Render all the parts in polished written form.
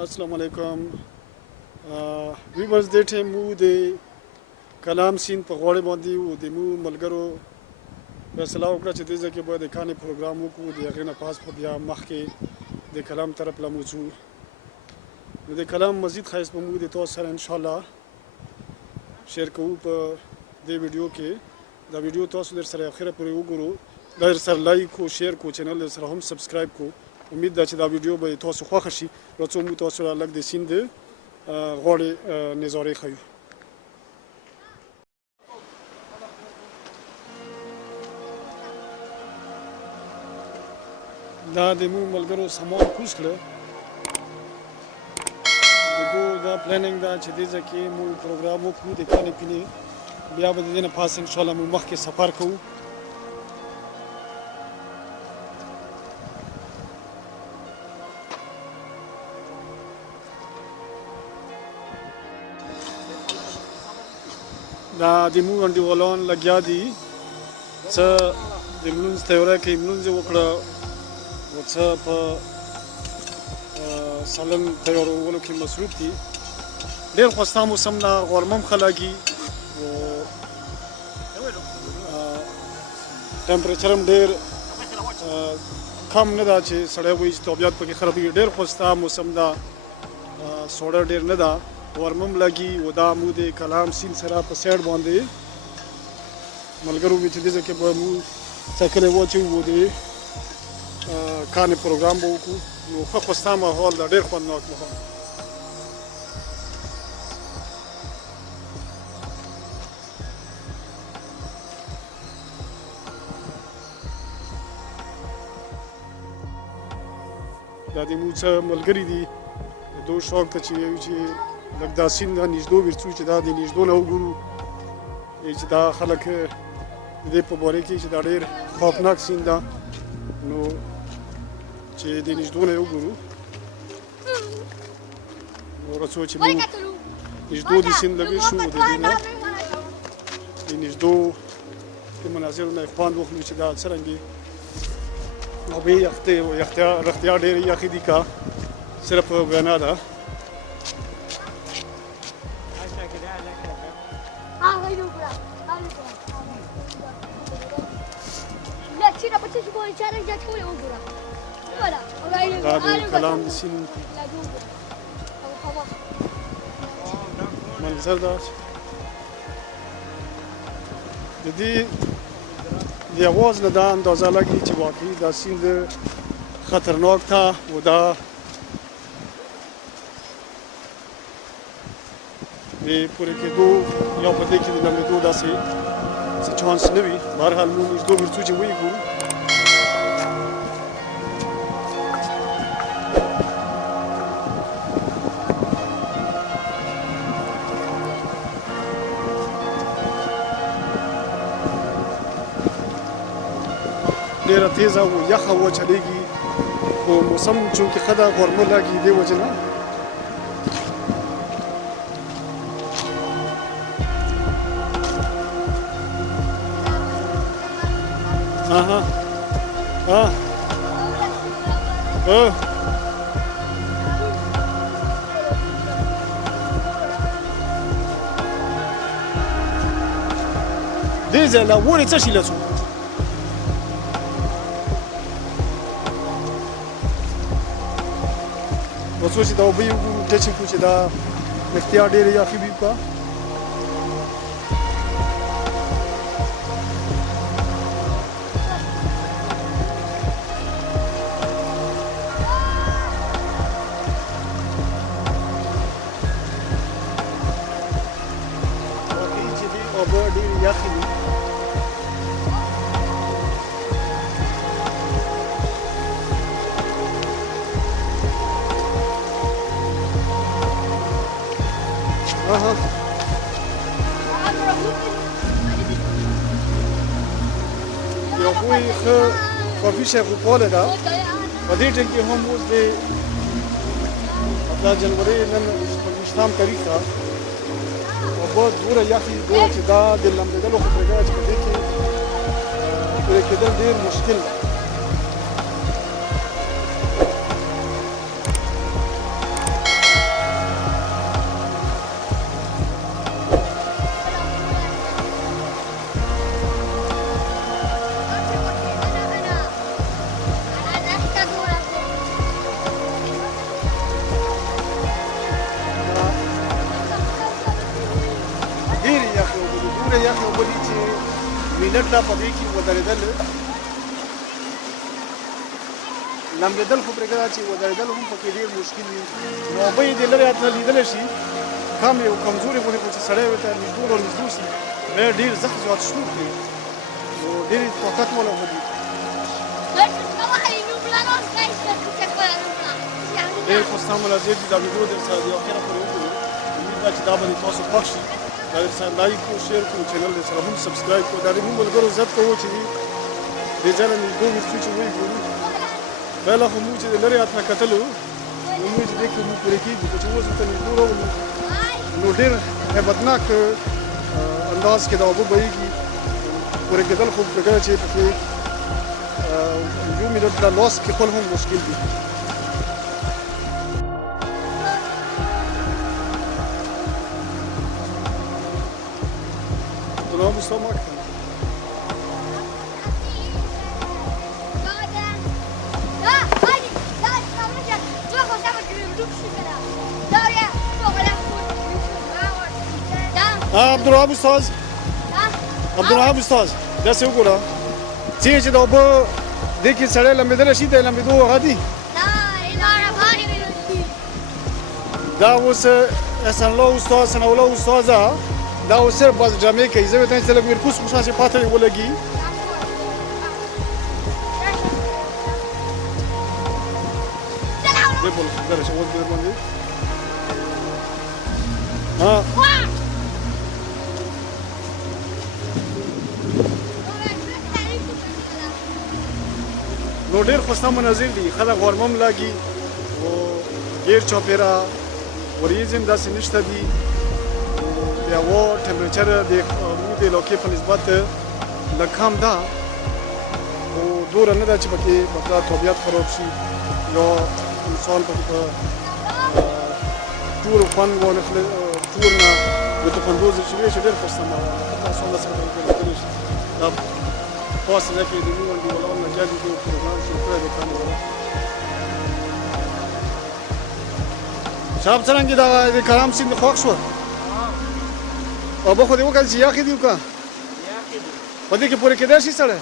السلام علیکم ویورز دې ټیم مو د کلام سیند په غاړه باندې و د مو ملګرو فیصله وکړه چې دې ځای کې باید د کانې پروګرام وکړو د هغې نه پاس په بیا مخکې د کلام طرف له مو ځو نو د کلام مزید ښایست به مو د تاسو سره انشاءالله شیر کوو په دې ویډیو کې دا ویډیو تاسو در سره اخره پورې وګورو دا در سره لایک کو شیر کو چینل در سره هم سبسکرایب کو امید ده چې دا ویډیو به تاسو خوښه شي راځو موږ تاسو ته لږ د سیند د غاړې نظارې ښیو دا د مو ملګرو سامان کوز کړه د دو دا پلانینګ ده چې دې ځای کې مو پروګرام وکړو د کانې پینې بیا به د دې نه پاس انشاءالله مو مخکې سفر کوو دا د مو انډیوالان لګیا دي څه د لمونځ تیاری کوي لمونځ یې وکړه او څه په سالن تیارولو کې مصروف دي ډېر خوستا موسم ده غرمه هم ښه لګي او ټمپریچر هم ډېر کم نه ده چې سړی وایي چې طبیعت پکې خرابېږي ډېر خوستا موسم ده سوړه ډېر نه ده ورمم لګي و دا مو د کلام سیند سره په سایډ باندې ملګرو وي چې دې ځای کې به مو څکلی واچوو د کانې پروګرام به وکړو نو ښه خوستا ماحول ده ډېر خوندناک ماحول دا د مو څه ملګري دي د دو شوق ته چې وایو چې لږ دا سیند دا نږدو ورڅو چې دا د نږدو نه وګورو چې دا خلک د دې په باره کې چې دا ډېر خوفناک سیند ده نو چې د نږدو نه یې وګورو نو راځو چې موږ نږدو د سیند لږ شو د دې نه د نږدو د مناظرو نه یې خوند واخلو چې دا څرنګې اوبه یخې رښتیا ډېرې یخې دي که صرف وینا ده دا د کلام د سیند منظر ده د دې د اواز نه دا اندازه لګي چې واقعي دا سیند خطرناک ده و دا د پورې کېدو یا په دې کې د لمبېدو داسې څه چانس نه وي بهرحال موږ نږدو ورځو چې ویې ګورو ډېره تیزه و یخه و چلیږي خو موسم چونکې ښه ده غرمه لګي دې وجې نه Aha. Ah. Oh. دې ځای له ونې څه شي لڅو راځو چې دا اوبه یې وګورو ټچ یې کړو چې دا رښتیا ډېرې یخې وي که اوبه ډېرې یخې دي یو بوی ښه کافي شغوپاله ده په دې ټیم کې هم اوس د 17 جنوري نن 28 تاریخ ده اوبه دومره یخې دومره چې دا د لمبېدلو خو پرېږده چې په دې کې پرې کېدل ډېر مشکل ده لمبېده کړه په دې کې ودرېدل لمبېدل خو پرېږده چې ودرېدل هم پکې ډېر مشکل وي نو اوبه یې د لرې نه لیدلی شي کم یو کمزورې غوندې خو چې سړی ورته نږدې ورنږدې شي بیا ډېر زخم زیات شور کوي نو ډېر طاقت والا غوندې ډېر خوستا مناظر دي دا ویډیو درسره د اخره پورې وګورئ امید ده چې دا به دې تاسو خوښ شي دا درسره لایک کړو شیر کړو چینل درسره هم سبسکرایب کړو دا د موږ ملګرو عزت کوو چې دې ځای نه نږدې ورشو چې وایي ګورو بله خو موږ چې د لرې هات نه کتلو نو موږ چې دې کې موږ پورې کېږو که چې اوس ورته نږدې راولو نو ډېر هیبتناک انداز کې دا اوبه بهیږي پورې کېدل خو پرېږده چې پکې یو منټ لا لاس کېښول هم مشکل دي Bravo Mustafa. Abdurrahman Ustaz. Abdurrahman Ustaz. دا څه وګوره چې دا اوبه دې کې سړی لمبېدلی شي د لمبېدو هغه دي دا اوس احسان الله استاد ثناء الله استاده دا اوس صرف بس ډرامې کوي زه ورته چې لږ ورکوس خو شاسې پاته یې ولګي دې بول خبره چې اوس دې باندې نو ډېر خوستا مناظر دي خلک غرمه هم لاګي او ډېر چاپېره وریځ هم داسې نشته دي د هوا ټمپریچر د موږ د علاقې په نسبت لږ کم ده خو دومره نه ده چې پکې مثلا طبیعت خراب شي یا انسان پکې په ټور خوند واخلي ټور نه د توخندوز شي چې ډېر خوسته تاسو هم داسې لیدلی شي دا فاصله کې د موږ د ولاړ نه جادي د پروګرام شروع کړی دی کامل شاب څرنګه دا د کلام سیند خوښ شو اوبه خو دې وکړل چې یخې دي وکړه په دې کې پورې کېدی شي سړی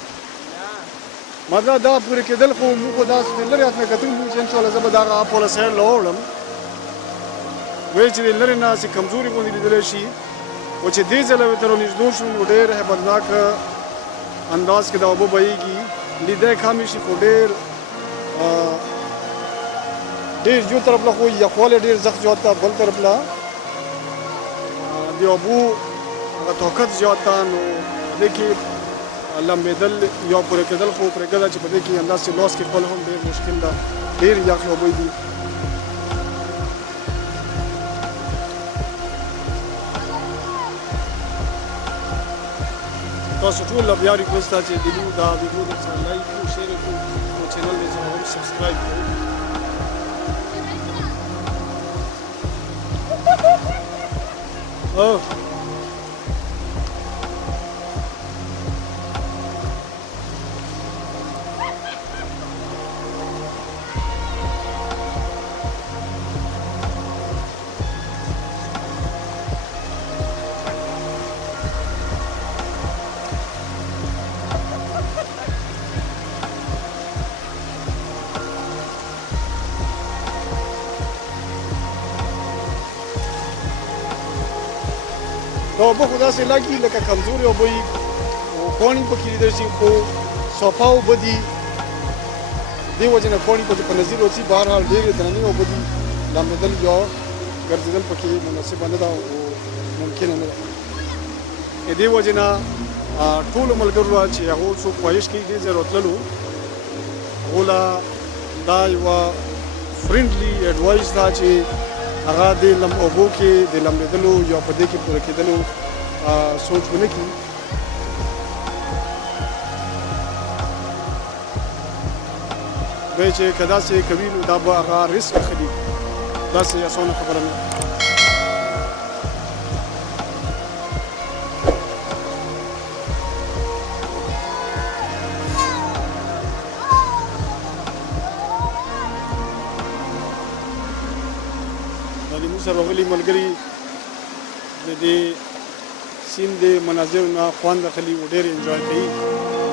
مطلب دا پورې کېدل خو موږ خو داسې د لرې هات نه کتلو موږ چې انشاءالله زه به دغه اپوله سایډ له وړم وایي چې د لرې نه هسې کمزوري غوندې لیدلی شي خو چې دې ځای له ورته رانږدې شو نو ډېر هیبتناک انداز کې دا اوبه بهیږي لیدی کم شي خو ډېر یو طرف له خو یخوالی ډېر سخت زیات ده بل طرف له د اوبو هغه طاقت زیات ده نو په دې کې لمبېدل یا پورې کېدل خو پرېږده چې په دې کې همداسې لاس کېښول هم ډېر مشکل ده ډېر یخې اوبه دي تاسو ټول له بیا ریکویسټ ده چې د موږ دا ویډیو درسره لایک کړو شیر کړو او چینل درسره هم سبسکرایب کړو دا اوبه خو داسې لګي لکه کمزورې اوبه وي او پاڼې پکې لیدلی شي خو صافه اوبه دي دې وجې نه پاڼې پکې په نظر راځي بهرحال ډېرې درنې اوبه دي لامبېدل یا ګرځېدل پکې مناسبه نه ده او ممکنه نه ده د دې وجې نه ټولو ملګرو له چې هغو څوک خواهش کوي دې ځای راتللو هغو له دا یوه فرینډلي اډوایس ده چې هغه د اوبو کې د لمبېدلو یا په دې کې پوره کېدلو سوچ ونه کړي وایي چې که داسې کوي نو دا به هغه ریسک اخلي داسې اسانه خبره نه سره راغلي ملګري د دې سیند د مناظر نه خوند اخلي او ډېر انجوای کوي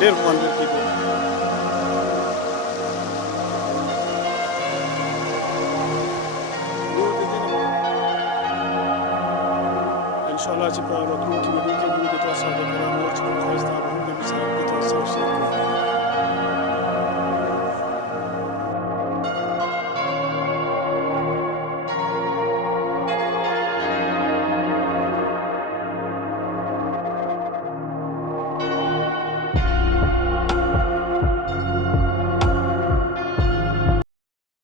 ډېر خوند ورکوي انشاءالله چې په راتلونکي